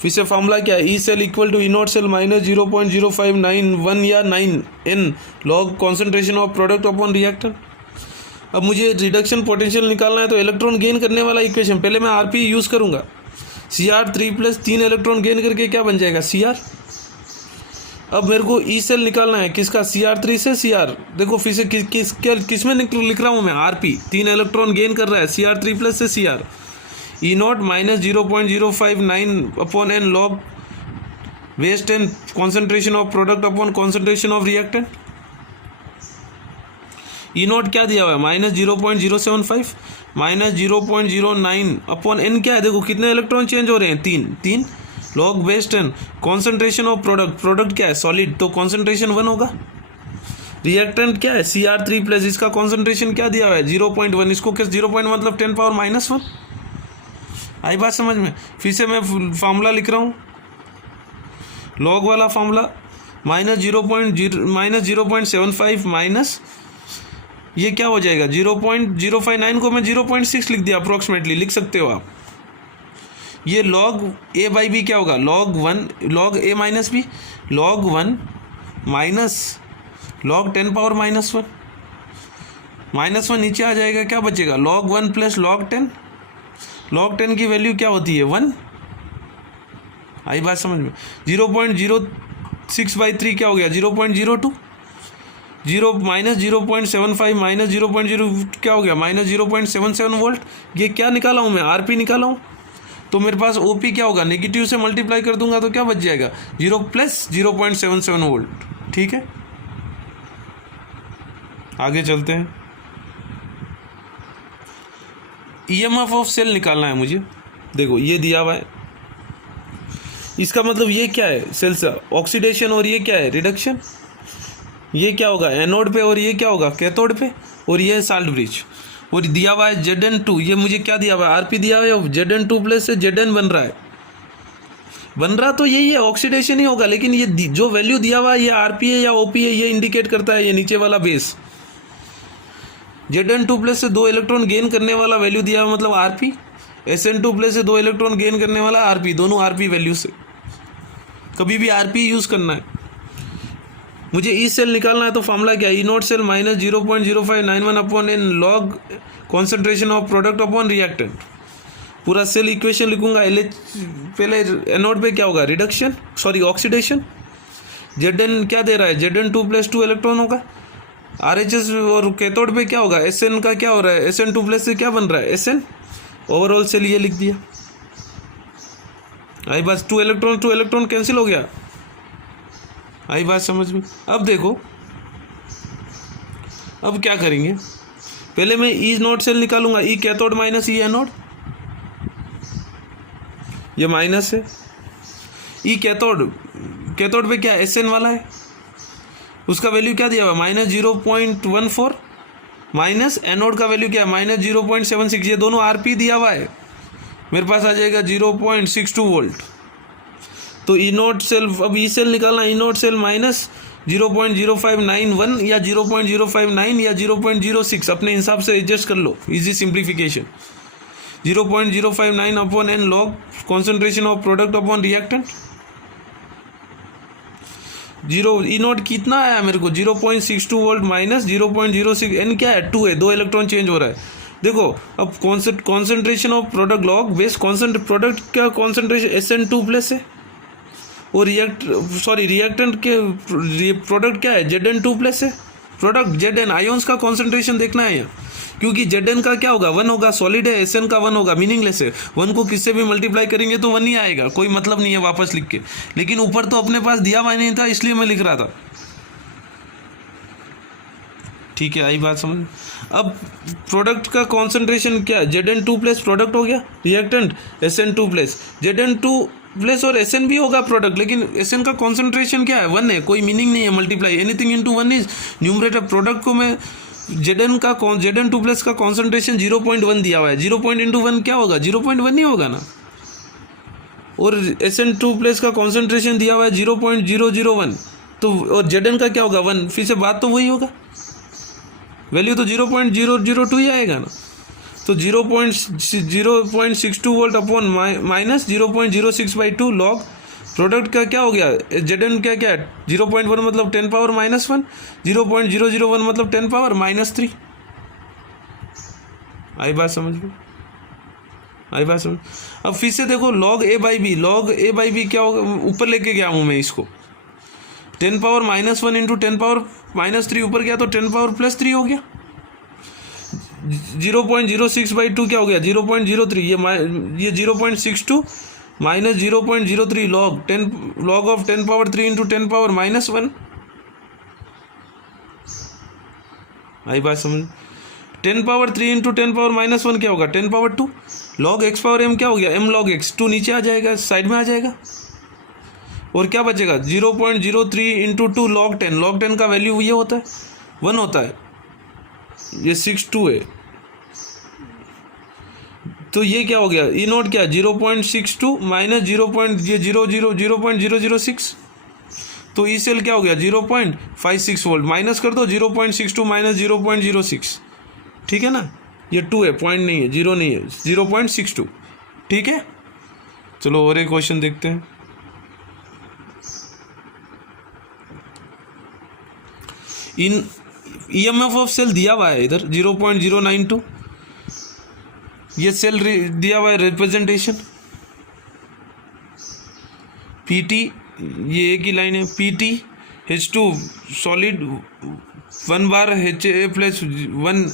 फिर से फॉर्मूला क्या है, E cell equal to E naught cell minus 0.0591 या 9 n log concentration of product upon reactant. अब मुझे रिडक्शन पोटेंशियल निकालना है तो इलेक्ट्रॉन गेन करने वाला इक्वेशन, पहले मैं आरपी यूज़ करूँगा। Cr3 प्लस 3 इलेक्ट्रॉन गेन करके क्या बन जाएगा, Cr। अब मेरे को ई सेल निकालना है किसका, Cr3 से Cr। देखो फिर से किस में लिख रहा हूँ मैं, आरपी 3 इलेक्ट्रॉन गेन कर रहा है Cr3 प्लस से Cr। E naught minus 0.059 upon N log west and concentration of product upon concentration of reactant. E naught क्या दिया हुआ है, माइनस 0.075 माइनस 0.09 अपॉन एन क्या है, देखो कितने इलेक्ट्रॉन चेंज हो रहे हैं, 3 log west and concentration of product क्या है सॉलिड, तो कॉन्सेंट्रेशन 1 होगा। रिएक्टेंट क्या है Cr3 प्लस, इसका कॉन्सेंट्रेशन क्या दिया हुआ है 0.1, इसको क्या 0.1 मतलब 10 पावर माइनस 1। आई बात समझ में। फिर से मैं फार्मूला लिख रहा हूँ, लॉग वाला फार्मूला माइनस 0.75 माइनस ये क्या हो जाएगा 0.059 को मैं 0.6 लिख दिया, अप्रोक्सीमेटली लिख सकते हो आप। ये log a बाई बी क्या होगा, log a minus B, log 1 minus log 10 power minus 1, minus 1 नीचे आ जाएगा, क्या बचेगा log 1 प्लस log 10। log 10 की वैल्यू क्या होती है 1। आई बात समझ में। 0.06 बाई 3 क्या हो गया 0.02, माइनस 0.75 माइनस 0.0 क्या हो गया माइनस 0.77 वोल्ट। ये क्या निकाला हूँ मैं, आरपी निकाला हूँ, तो मेरे पास ओपी क्या होगा, नेगेटिव से मल्टीप्लाई कर दूंगा तो क्या बच जाएगा 0 प्लस 0.77 वोल्ट। ठीक है, आगे चलते हैं। ईएमएफ ऑफ सेल निकालना है मुझे। देखो ये दिया हुआ है, इसका मतलब ये क्या है, सेल से ऑक्सीडेशन, और ये क्या है रिडक्शन। ये क्या होगा एनोड पे, और ये क्या होगा कैथोड पे, और ये है साल्ट ब्रिज। और दिया हुआ है Zn2, ये मुझे क्या दिया हुआ है आरपी दिया हुआ है, Zn2 प्लस से Zn बन रहा तो यही है ऑक्सीडेशन ही होगा। लेकिन ये जो वैल्यू दिया हुआ है ये आरपी है या ओपी है, ये इंडिकेट करता है ये नीचे वाला बेस। Zn2 प्लस से 2 इलेक्ट्रॉन गेन करने वाला वैल्यू दिया हुआ मतलब आरपी, Sn2 प्लस से 2 इलेक्ट्रॉन गेन करने वाला आरपी, दोनों आरपी वैल्यू से कभी भी आरपी यूज़ करना है। मुझे ई सेल निकालना है तो फॉर्मूला क्या है, E naught cell minus 0.0591 upon N log concentration of product upon reactant. पूरा सेल इक्वेशन लिखूंगा। पहले एनोड पे क्या होगा रिडक्शन, सॉरी ऑक्सीडेशन। Zn क्या दे रहा है Zn2 प्लस 2 इलेक्ट्रॉन होगा। RHS और कैथोड पे क्या होगा Sn का क्या हो रहा है, Sn2 प्लस से क्या बन रहा है Sn। ओवरऑल सेल ये लिख दिया। आई बात, टू इलेक्ट्रॉन कैंसिल हो गया। आई बात समझ में। अब देखो, अब क्या करेंगे, पहले मैं ई नोट सेल निकालूंगा, ई कैथोड माइनस ई एनोड, ये माइनस है। ई कैथोड पे क्या एस एन वाला है, उसका वैल्यू क्या दिया हुआ माइनस 0.14, माइनस एनोड का वैल्यू क्या है माइनस 0.76, ये दोनों आरपी दिया हुआ है, मेरे पास आ जाएगा 0.62 वोल्ट। तो ई नोट सेल, अब ई सेल निकालना, ई नोट सेल माइनस 0.0591 या 0.059 या 0.06, अपने हिसाब से एडजस्ट कर लो, easy simplification. 0.059 upon N log concentration of product upon reactant. E naught कितना आया मेरे को 0.62 वोल्ट माइनस 0.06, एन क्या है 2 है, 2 इलेक्ट्रॉन चेंज हो रहा है। देखो अब concentration of product log base product का कॉन्सेंट्रेशन SN2 प्लस है, और रिएक्टेंट के प्रोडक्ट क्या है ZN2 प्लस है। प्रोडक्ट ZN आयोन्स का कॉन्सेंट्रेशन देखना है यहाँ, क्योंकि ZN का क्या होगा 1 होगा, सॉलिड है, SN का 1 होगा, मीनिंगलेस है। 1 को किससे भी मल्टीप्लाई करेंगे तो 1 ही आएगा, कोई मतलब नहीं है वापस लिख के, लेकिन ऊपर तो अपने पास दिया हुआ नहीं था इसलिए मैं लिख रहा था। ठीक है, आई बात समझ। अब प्रोडक्ट का कॉन्सेंट्रेशन क्या है ZN2 प्लस प्रोडक्ट हो गया, reactant SN2 plus, ZN2 plus और SN भी होगा प्रोडक्ट, लेकिन SN का कॉन्सेंट्रेशन क्या है 1 है, कोई मीनिंग नहीं है multiply, anything into 1 is numerator. Product को मैं ZN2 प्लस का कॉन्सेंट्रेशन 0.1 दिया हुआ है, 0.1 क्या होगा 0.1 ही होगा ना, और SN2 प्लस का कॉन्सेंट्रेशन दिया हुआ है 0.001, तो और ZN का क्या होगा 1, फिर से बात तो वही होगा, वैल्यू तो 0.002 ही आएगा ना। तो 0.62 volt upon minus 0.06/2 log product का क्या हो गया ZN क्या है 0.1 मतलब 10 पावर -1, 0.001 मतलब 10 पावर -3। आई बात समझ लो, आई बात समझ। अब फिर से देखो log A बाई बी क्या होगा, ऊपर लेके गया हूँ मैं इसको, 10 पावर -1 इंटू 10 पावर -3 ऊपर गया तो 10 पावर +3 हो गया। 0.06/2 क्या हो गया 0.03, ये 0.62 minus 0.03 log of 10 power 3 into 10 power -1। आई बात समझ। 10 पावर 3 इंटू 10 पावर -1 क्या होगा 10 power 2, log x power m क्या हो गया m log x, 2 नीचे आ जाएगा, साइड में आ जाएगा, और क्या बचेगा 0.03 इंटू 2 log 10 का वैल्यू ये होता है 1 होता है, ये 62 है, तो ये क्या हो गया ई नोट क्या 0.62 माइनस 0.006, तो ई सेल क्या हो गया 0.56 वोल्ट, माइनस कर दो 0.62 माइनस 0.06, ठीक है ना, ये 2 है, पॉइंट नहीं है, 0 नहीं है, 0.62, ठीक है। चलो और एक क्वेश्चन देखते हैं। इन EMF ऑफ सेल दिया हुआ है इधर 0.092, ये सेल दिया हुआ है रिप्रेजेंटेशन PT, ये एक ही लाइन है PT H2 सॉलिड 1 बार HA plus 1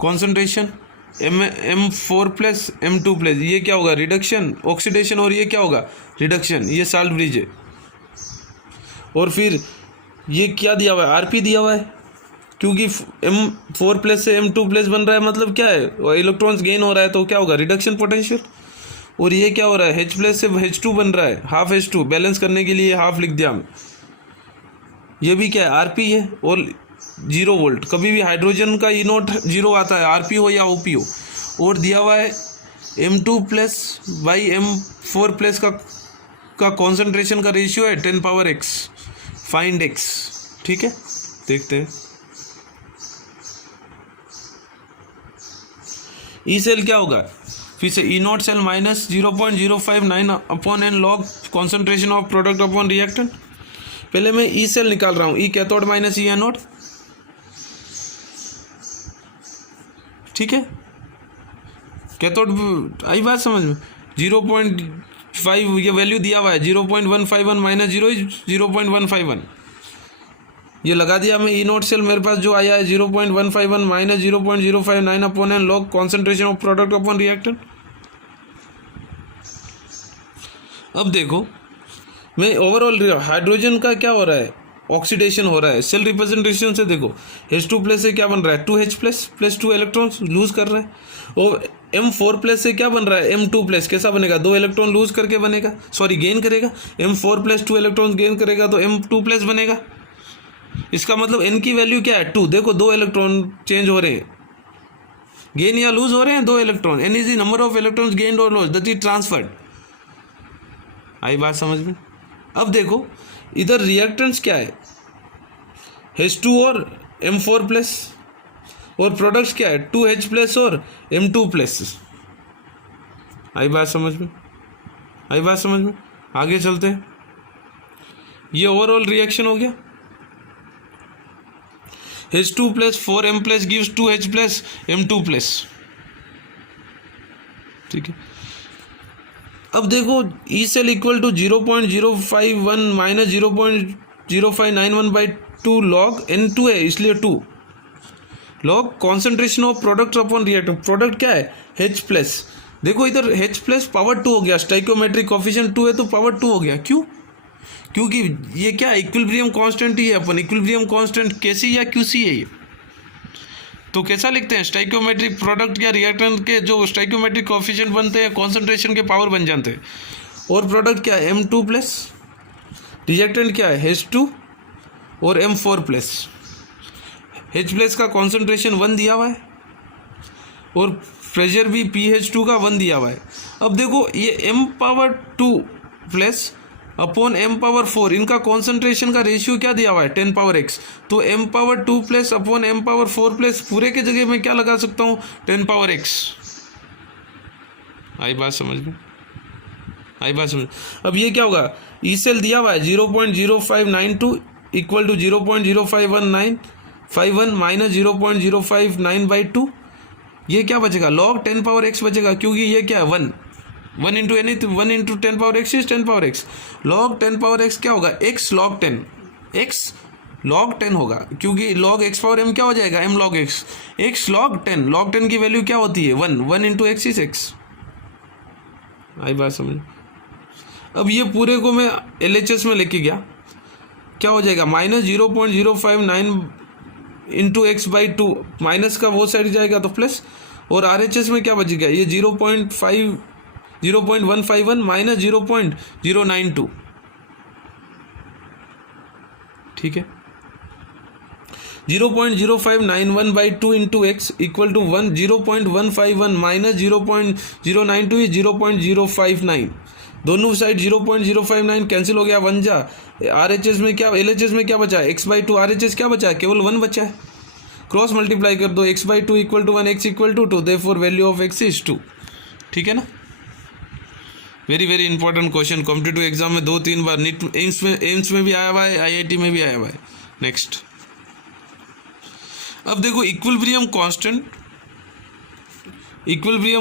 concentration M4 plus M2 plus, ये क्या होगा रिडक्शन ऑक्सीडेशन, और ये क्या होगा रिडक्शन, ये साल्ट ब्रिज है। और फिर ये क्या दिया हुआ है RP दिया हुआ है, क्योंकि M4 प्लस से M2 प्लस बन रहा है, मतलब क्या है इलेक्ट्रॉन्स गेन हो रहा है, तो क्या होगा रिडक्शन पोटेंशियल। और ये क्या हो रहा है H प्लस से H2 बन रहा है, हाफ H2 बैलेंस करने के लिए हाफ लिख दिया मैं, ये भी क्या है RP है, और 0 वोल्ट। कभी भी हाइड्रोजन का ई नोट 0 आता है, RP हो या OP हो। और दिया हुआ है M2 plus by M4 plus का कॉन्सेंट्रेशन का रेशियो है 10 पावर x, फाइंड x, ठीक है, देखते हैं। ई सेल क्या होगा फिर से E naught cell minus 0.059 upon N log concentration of product upon reactant. पहले मैं ई सेल निकाल रहा हूँ, E cathode minus E anode, ठीक है, कैथोड। आई बात समझ में। 0.5 ये वैल्यू दिया हुआ है 0.151 माइनस 0.151, ये लगा दिया मैं। ई नोट सेल मेरे पास जो आया है 0.151 minus 0.059 upon N log concentration of product upon reactant. अब देखो, मैं ओवरऑल हाइड्रोजन का क्या हो रहा है, ऑक्सीडेशन हो रहा है। सेल रिप्रेजेंटेशन से देखो, H2+ से क्या बन रहा है, 2H+ प्लस 2 इलेक्ट्रॉन्स लूज कर रहा है। और M4+ से क्या बन रहा है, M2+। कैसा बनेगा, 2 इलेक्ट्रॉन लूज करके बनेगा, सॉरी गेन करेगा। M4+ 2 इलेक्ट्रॉन गेन करेगा तो M2+ बनेगा। इसका मतलब N की वैल्यू क्या है, 2। देखो 2 इलेक्ट्रॉन चेंज हो रहे हैं, गेन या लूज हो रहे हैं 2 electron. N is the number of electrons gained और लॉस्ट दैट इज ट्रांसफर्ड। आई बात समझ में। अब देखो इधर रिएक्टेंट्स क्या है, H2 और M4+, और प्रोडक्ट्स क्या है, 2H+ और M2+। आई बात समझ में, आई बात समझ में। आगे चलते हैं, ये ओवरऑल रिएक्शन हो गया। H2+ 4M+ gives 2H+ M2+। ठीक है। अब देखो E cell equal to 0.051 minus 0.0591/2 log N2 है, इसलिए 2 log concentration of product upon reactant. Product क्या है, H+। देखो इधर H+ पावर 2 हो गया, स्टाइकोमेट्रिक कोफिशिएंट 2 है तो पावर 2 हो गया। क्यों, क्योंकि ये क्या इक्विलिब्रियम कांस्टेंट ही है अपन, इक्विलिब्रियम कांस्टेंट KC या QC है ये। तो कैसा लिखते हैं, स्टाइकोमेट्रिक प्रोडक्ट या रिएक्टेंट के जो स्टाइकोमेट्रिक कोफिशिएंट बनते हैं कॉन्सेंट्रेशन के पावर बन जाते हैं। और प्रोडक्ट क्या है, M2+, रिएक्टेंट क्या है, H2 और M4+। H+ का कॉन्सेंट्रेशन 1 दिया हुआ है और प्रेशर भी pH2 का 1 दिया हुआ है। अब देखो ये M⁴ अपॉन M⁴, इनका कॉन्सेंट्रेशन का रेशियो क्या दिया हुआ है, 10⁻x। तो M⁴2+ अपॉन M⁴+ पूरे के जगह में क्या लगा सकता हूँ, 10⁻x। आई बात समझ में, आई बात समझ। अब ये क्या होगा, ई सेल दिया हुआ है 0.0592 इक्वल टू 0.051 माइनस 0.059/2। ये क्या बचेगा, log 10⁻x बचेगा, क्योंकि ये क्या है 1 into any 1 into 10⁻x is 10⁻x। log 10⁻x क्या होगा, x log 10, x log 10 होगा, क्योंकि log x⁴m क्या हो जाएगा, m log x। x log 10, log 10 की वैल्यू क्या होती है, 1 इंटू x इज x। आई बात समझ। अब ये पूरे को मैं LHS में लेके गया, क्या हो जाएगा, माइनस 0.059 इंटू x/2, माइनस का वो साइड जाएगा तो प्लस। और RHS में क्या बचेगा, ये 0.151 माइनस 0.092। ठीक है, 0.0591/2 into x equal to 0.151 minus 0.092 is 0.059। दोनों साइड 0.059 कैंसिल हो गया, 1 जा। RHS में क्या, LHS में क्या बचा है, x/2। RHS क्या बचा है, केवल 1 बचा है। क्रॉस मल्टीप्लाई कर दो, x/2 equal to 1, x equal to 2, therefore value of x is 2। ठीक है ना। Very very important question, competitive exam में 2-3 बार, नीट एम्स में भी आया हुआ है, IIT में भी आया हुआ है। नेक्स्ट, अब देखो equilibrium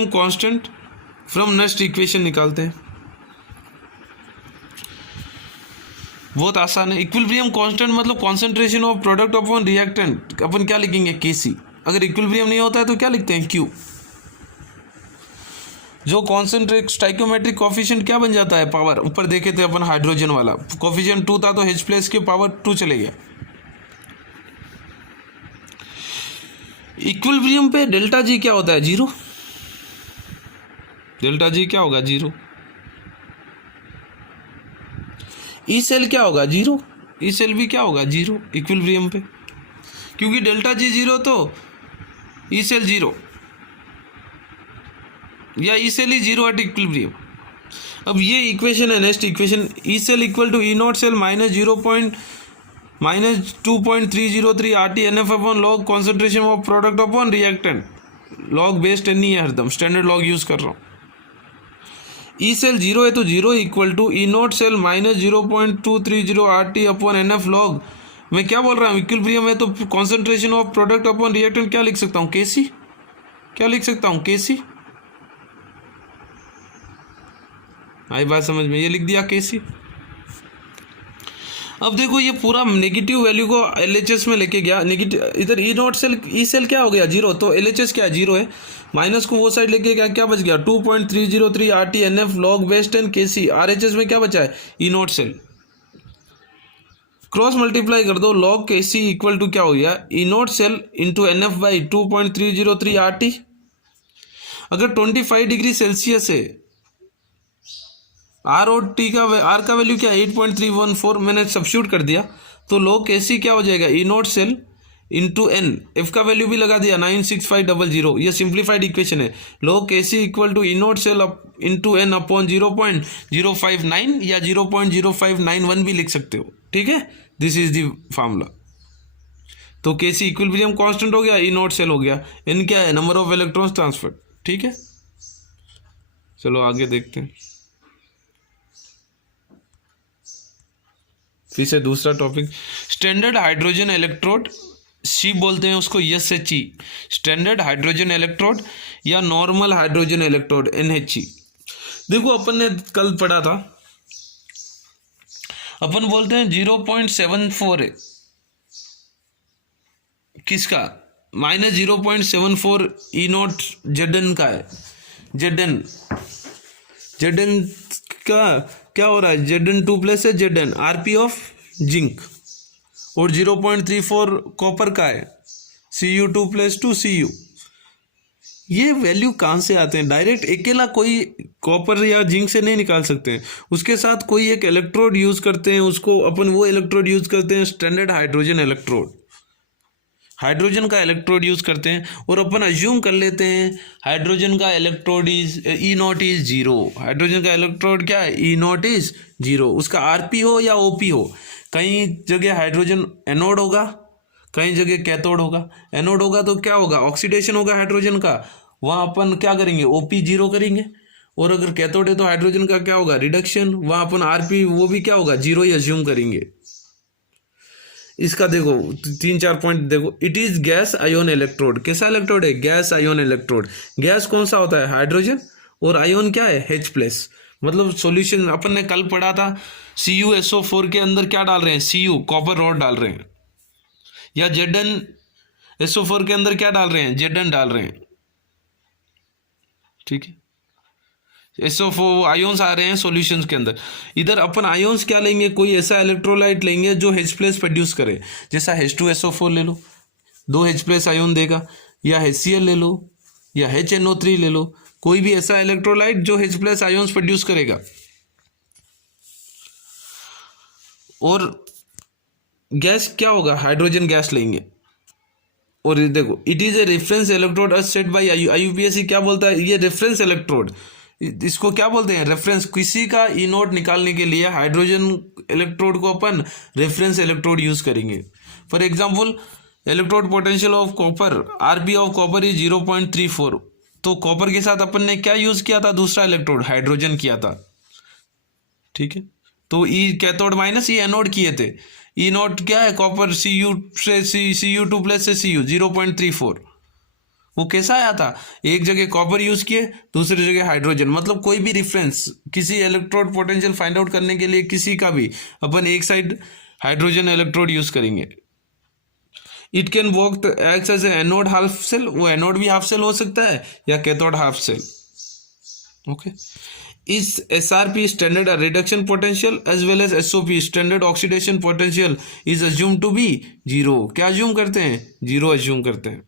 constant from next equation निकालते हैं। बहुत आसान है। इक्विलिब्रियम कांस्टेंट मतलब concentration of product upon reactant. अपन क्या लिखेंगे, KC। अगर इक्विलिब्रियम नहीं होता है तो क्या लिखते हैं, Q। जो कॉन्सेंट्रेट स्टाइकोमेट्रिक कोफिशिएंट क्या बन जाता है, पावर। ऊपर देखे थे अपन हाइड्रोजन वाला कोफिशिएंट 2 था तो H+ के पावर 2 चले गया। इक्विलिब्रियम पे डेल्टा G क्या होता है, 0। डेल्टा G क्या होगा, 0। ई सेल क्या होगा, 0। ई सेल भी क्या होगा, 0 इक्विलिब्रियम पे, क्योंकि डेल्टा G 0 तो ई सेल 0, या ई सेल ही 0 एट इक्विलिब्रियम। अब ये इक्वेशन है, next equation, E cell equal to E naught cell minus 2.303 RT NF upon log concentration of product upon reactant. Log based नहीं है, हरदम स्टैंडर्ड लॉग यूज कर रहा हूँ। ई सेल 0 है तो 0 equal to E naught cell minus 0.230 RT upon NF log. मैं क्या बोल रहा हूँ, इक्विलिब्रियम है तो concentration of product upon reactant क्या लिख सकता हूँ, KC। क्या लिख सकता हूँ, KC। आई बात समझ में, ये लिख दिया KC। अब देखो ये पूरा नेगेटिव वैल्यू को LHS में लेके गया, नेगेटिव इधर ई नॉट सेल ई सेल क्या हो गया 0, तो LHS क्या है 0 है, माइनस को वो साइड लेके गया, क्या बच गया 2.303 RT NF log base 10 KC, RHS में क्या बचा है E naught cell, cross multiply कर दो, लॉग KC इक्वल टू क्या हो गया E naught cell into NF by 2.303 RT। अगर 25 डिग्री सेल्सियस है, आर और टी का आर का वैल्यू क्या है 8.314, मैंने सब्स्टिट्यूट कर दिया, तो लॉग KC क्या हो जाएगा E naught cell into N, F का वैल्यू भी लगा दिया 96500, ये सिंप्लीफाइड इक्वेशन है, log KC equal to E naught cell into N upon 0.059 या 0.0591 भी लिख सकते हो, ठीक है, दिस इज द फार्मूला। तो KC इक्विलिब्रियम कांस्टेंट हो गया, ई नॉट सेल हो गया, एन क्या है नंबर ऑफ इलेक्ट्रॉन्स ट्रांसफर्ड, ठीक है। चलो आगे देखते हैं, फिर से दूसरा टॉपिक, स्टैंडर्ड हाइड्रोजन इलेक्ट्रोड, सी बोलते हैं उसको SHE, स्टैंडर्ड हाइड्रोजन इलेक्ट्रोड या नॉर्मल हाइड्रोजन इलेक्ट्रोड NHE। देखो अपन ने कल पढ़ा था, अपन बोलते हैं 0.74 है किसका, -0.74 ई नॉट ZN का है, ZN का क्या हो रहा है, ZN2 प्लस है ZN RP ऑफ जिंक, और 0.34 कॉपर का है Cu2 प्लस 2 Cu। ये वैल्यू कहाँ से आते हैं, डायरेक्ट अकेला कोई कॉपर या जिंक से नहीं निकाल सकते हैं, उसके साथ कोई एक इलेक्ट्रोड यूज करते हैं, उसको अपन वो इलेक्ट्रोड यूज करते हैं स्टैंडर्ड हाइड्रोजन इलेक्ट्रोड, हाइड्रोजन का इलेक्ट्रोड यूज करते हैं, और अपन अज्यूम कर लेते हैं हाइड्रोजन का electrode is E not is 0, hydrogen का इलेक्ट्रोड क्या है ई नॉट इज 0, उसका RP हो या OP हो, कहीं जगह हाइड्रोजन एनोड होगा, कहीं जगह कैथोड होगा, एनोड होगा तो क्या होगा ऑक्सीडेशन होगा हाइड्रोजन का, वहाँ अपन क्या करेंगे OP 0 करेंगे, और अगर कैथोड है तो हाइड्रोजन का क्या होगा रिडक्शन, वहाँ अपन RP वो भी क्या होगा 0 ही अज्यूम करेंगे। इसका देखो 3-4 पॉइंट देखो, it is gas ion electrode, कैसा इलेक्ट्रोड है गैस आयोन इलेक्ट्रोड, गैस कौन सा होता है हाइड्रोजन, और आयोन क्या है H+, मतलब सॉल्यूशन अपन ने कल पढ़ा था CuSO4 के अंदर क्या डाल रहे हैं Cu कॉपर रॉड डाल रहे हैं, या ZnSO4 के अंदर क्या डाल रहे हैं Zn डाल रहे हैं, ठीक है, SO4 आयोन्स आ रहे हैं सॉल्यूशंस के अंदर, इधर अपन आयोन्स क्या लेंगे, कोई ऐसा इलेक्ट्रोलाइट लेंगे जो H+ प्रोड्यूस करे, जैसा H2SO4 ले लो 2 H+ आयोन देगा, या HCl ले लो या HNO3 ले लो, कोई भी ऐसा इलेक्ट्रोलाइट जो H+ आयोन्स प्रोड्यूस करेगा। और गैस क्या होगा हाइड्रोजन गैस लेंगे, और देखो it is a reference electrode as set by IUPAC, क्या बोलता है ये रेफरेंस इलेक्ट्रोड, इसको क्या बोलते हैं रेफरेंस, किसी का ई नोट निकालने के लिए हाइड्रोजन इलेक्ट्रोड को अपन रेफरेंस इलेक्ट्रोड यूज करेंगे। For example electrode potential of copper RP of copper is 0.34, तो कॉपर के साथ अपन ने क्या यूज किया था दूसरा इलेक्ट्रोड हाइड्रोजन किया था, ठीक है, तो ई कैथोड माइनस ई एनोड किए थे, ई नॉट क्या है कॉपर Cu2 प्लस से Cu 0.34, वो कैसा आया था एक जगह कॉपर यूज किए दूसरी जगह हाइड्रोजन, मतलब कोई भी रेफरेंस किसी इलेक्ट्रोड पोटेंशियल फाइंड आउट करने के लिए किसी का भी अपन एक साइड हाइड्रोजन इलेक्ट्रोड यूज करेंगे। It can work act as anode half cell, वो एनोड भी हाफ सेल हो सकता है या कैथोड हाफ सेल, ओके। इस SRP standard reduction potential as well as SOP standard oxidation potential is assume to be 0, क्या अज्यूम करते हैं 0 अज्यूम करते हैं।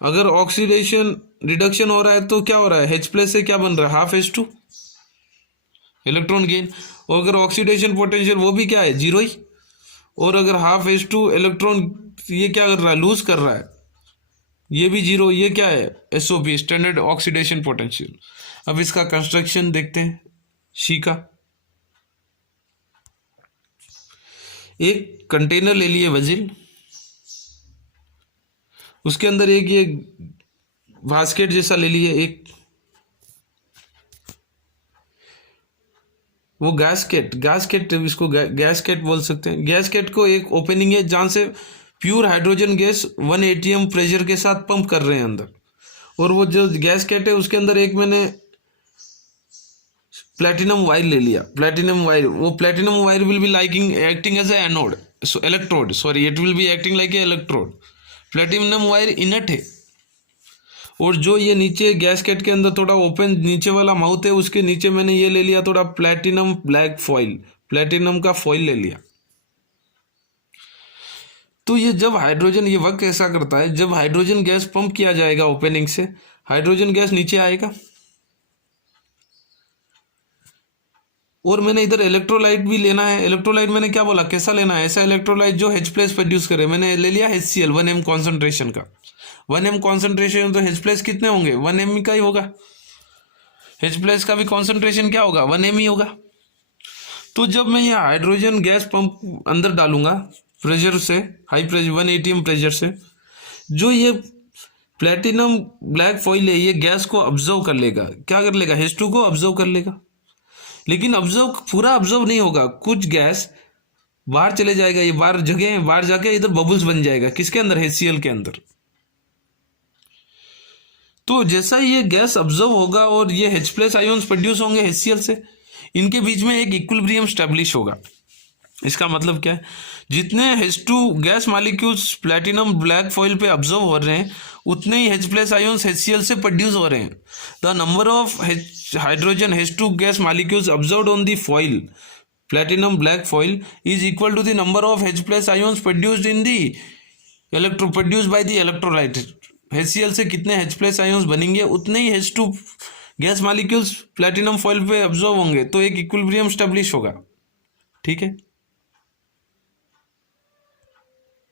अगर ऑक्सीडेशन रिडक्शन हो रहा है तो क्या हो रहा है H+ से क्या बन रहा है हाफ H2 इलेक्ट्रॉन गेन, और अगर ऑक्सीडेशन पोटेंशियल वो भी क्या है 0 ही, और अगर हाफ H2 इलेक्ट्रॉन ये क्या कर रहा है लूज कर रहा है ये भी 0, ये क्या है SOP स्टैंडर्ड ऑक्सीडेशन पोटेंशियल। अब इसका कंस्ट्रक्शन देखते हैं शी का, एक कंटेनर ले लिए वजिल, उसके अंदर एक ये बास्केट जैसा ले लिए, एक वो गैसकेट इसको गैसकेट बोल सकते हैं। गैसकेट को एक ओपनिंग है जहां से pure hydrogen gas 1 atm pressure के साथ पंप कर रहे हैं अंदर, और वो जो गैसकेट है उसके अंदर एक मैंने प्लेटिनम वायर ले लिया, प्लेटिनम वायर, वो platinum wire will be liking acting as a anode, so electrode, sorry it will be acting like a electrode. Platinum wire inert है, और जो ये नीचे गैसकेट के अंदर थोड़ा ओपन नीचे वाला माउथ है, उसके नीचे मैंने ये ले लिया थोड़ा प्लेटिनम ब्लैक फॉइल, प्लेटिनम का फॉइल ले लिया। तो ये जब हाइड्रोजन, ये वर्क ऐसा करता है, जब हाइड्रोजन गैस पंप किया जाएगा ओपनिंग से, हाइड्रोजन गैस नीचे आएगा, और मैंने इधर इलेक्ट्रोलाइट भी लेना है। इलेक्ट्रोलाइट मैंने क्या बोला, कैसा लेना है, ऐसा इलेक्ट्रोलाइट जो H प्लस प्रोड्यूस करे। मैंने ले लिया HCl 1m कॉन्सेंट्रेशन का, 1m कॉन्सेंट्रेशन, तो H प्लस कितने होंगे, 1m का ही होगा। H प्लस का भी कॉन्सेंट्रेशन क्या होगा, 1m ही होगा। तो जब मैं ये हाइड्रोजन गैस पंप अंदर डालूंगा प्रेशर से, हाई प्रेशर 1 atm प्रेशर से, जो ये प्लेटिनम ब्लैक फॉइल है, ये गैस को ऑब्जर्व कर लेगा। क्या कर लेगा, H2 को ऑब्जर्व कर लेगा। लेकिन ऑब्जर्व पूरा ऑब्जर्व नहीं होगा, कुछ गैस बाहर चले जाएगा, ये बाहर जगह बाहर जाके इधर बबल्स बन जाएगा, किसके अंदर, HCl के अंदर। तो जैसा ये गैस ऑब्जर्व होगा और ये H प्लस आयोन्स प्रोड्यूस होंगे HCl से, इनके बीच में एक इक्विलिब्रियम स्टैब्लिश होगा। इसका मतलब क्या है, जितने H2 gas molecules platinum black foil पे ऑब्जर्व हो रहे हैं, उतने ही H प्लस आयोन्स HCl से प्रोड्यूस हो रहे हैं। The number of hydrogen H2 gas molecules observed on the foil, platinum black foil, is equal to the number of H plus ions produced in the produced by the electrolyte. HCl से कितने H प्लस आयोन्स बनेंगे, उतने ही H2 gas molecules platinum foil पे ऑब्जर्व होंगे, तो एक इक्विलिब्रियम स्टैब्लिश होगा। ठीक है,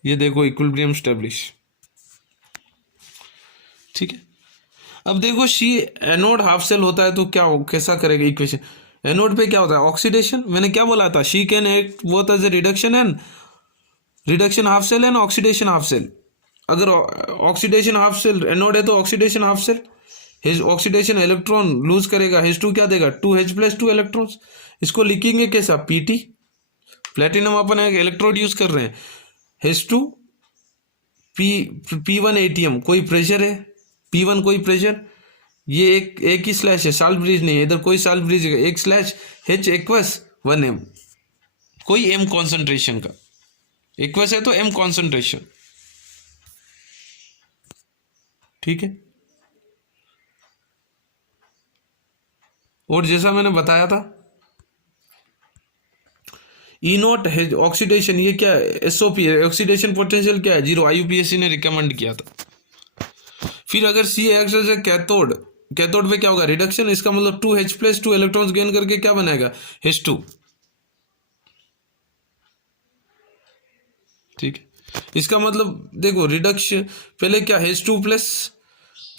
ये देखो इक्विलिब्रियम स्टैब्लिश। ठीक है, अब देखो सी एनोड हाफ सेल होता है, तो क्या हो, कैसा करेगा इक्वेशन। एनोड पे क्या होता है, ऑक्सीडेशन। मैंने क्या बोला था, she can act both as a reduction and reduction half cell and oxidation half cell. अगर ऑक्सीडेशन हाफ सेल एनोड है तो oxidation half cell, oxidation electron lose करेगा, H2 क्या देगा, 2H प्लस 2 इलेक्ट्रॉन्स। इसको लिखेंगे कैसा, PT। प्लेटिनम अपन एक इलेक्ट्रोड यूज कर रहे हैं, H2 P1 ATM कोई प्रेशर है, P1 कोई प्रेशर, ये एक ही स्लैश है, साल्ट ब्रिज नहीं है, इधर कोई साल्ट ब्रिज है, एक स्लैश H एक्वस 1m, कोई m कॉन्सेंट्रेशन का, एक्वस है तो m कॉन्सेंट्रेशन। ठीक है, और जैसा मैंने बताया था ई नॉट है ऑक्सीडेशन, ये क्या है, SOP है, ऑक्सीडेशन पोटेंशियल क्या है, 0, IUPAC ने रिकमेंड किया था। फिर अगर C acts as a cathode, cathode पे क्या होगा, रिडक्शन। इसका मतलब 2H प्लस 2 इलेक्ट्रॉन्स गेन करके क्या बनाएगा, H2। ठीक है, इसका मतलब देखो रिडक्शन, पहले क्या H2 प्लस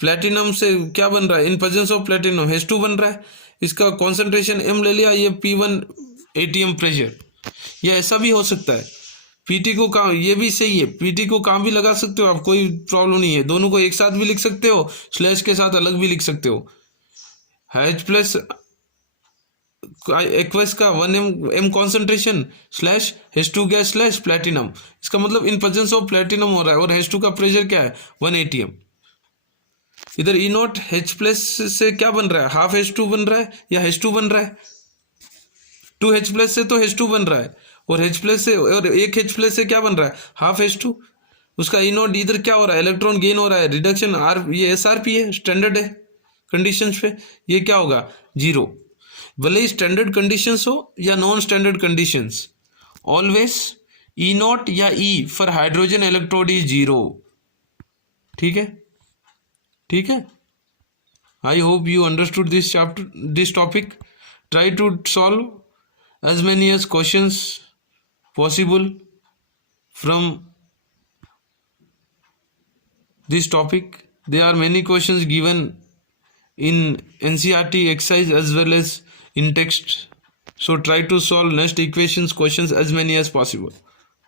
प्लेटिनम से क्या बन रहा है, in presence of platinum H2 बन रहा है, इसका कॉन्सेंट्रेशन M ले लिया, ये P1 ATM प्रेशर। या ऐसा भी हो सकता है, PT को काम, ये भी सही है, PT को काम भी लगा सकते हो आप, कोई प्रॉब्लम नहीं है, दोनों को एक साथ भी लिख सकते हो, स्लैश के साथ अलग भी लिख सकते हो। H प्लस एक्वस का 1m concentration slash H2 gas slash platinum, इसका मतलब इन प्रेजेंस ऑफ प्लेटिनम हो रहा है, और H2 का प्रेशर क्या है, 1 ATM। इधर E नॉट H प्लस से क्या बन रहा है, हाफ H2 बन रहा है या H2 बन रहा है, 2H प्लस से तो H2 बन रहा है, और H प्लस से, और एक H प्लस से क्या बन रहा है, हाफ H2। उसका E नॉट इधर क्या हो रहा है, इलेक्ट्रॉन गेन हो रहा है, रिडक्शन R, ये SRP है, स्टैंडर्ड है कंडीशंस पे, ये क्या होगा, 0। भले ही स्टैंडर्ड कंडीशंस हो या non standard conditions, always E not या E for hydrogen electrode is 0। ठीक है, ठीक है, I hope you understood this chapter, this topic. Try to solve as many as questions possible from this topic. There are many questions given in NCERT exercise as well as in text, so try to solve next equations questions as many as possible.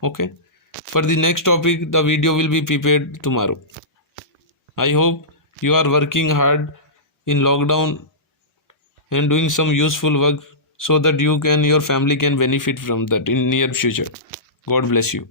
Okay, for the next topic the video will be prepared tomorrow. I hope you are working hard in lockdown and doing some useful work, so that you and your family can benefit from that in near future. God bless you.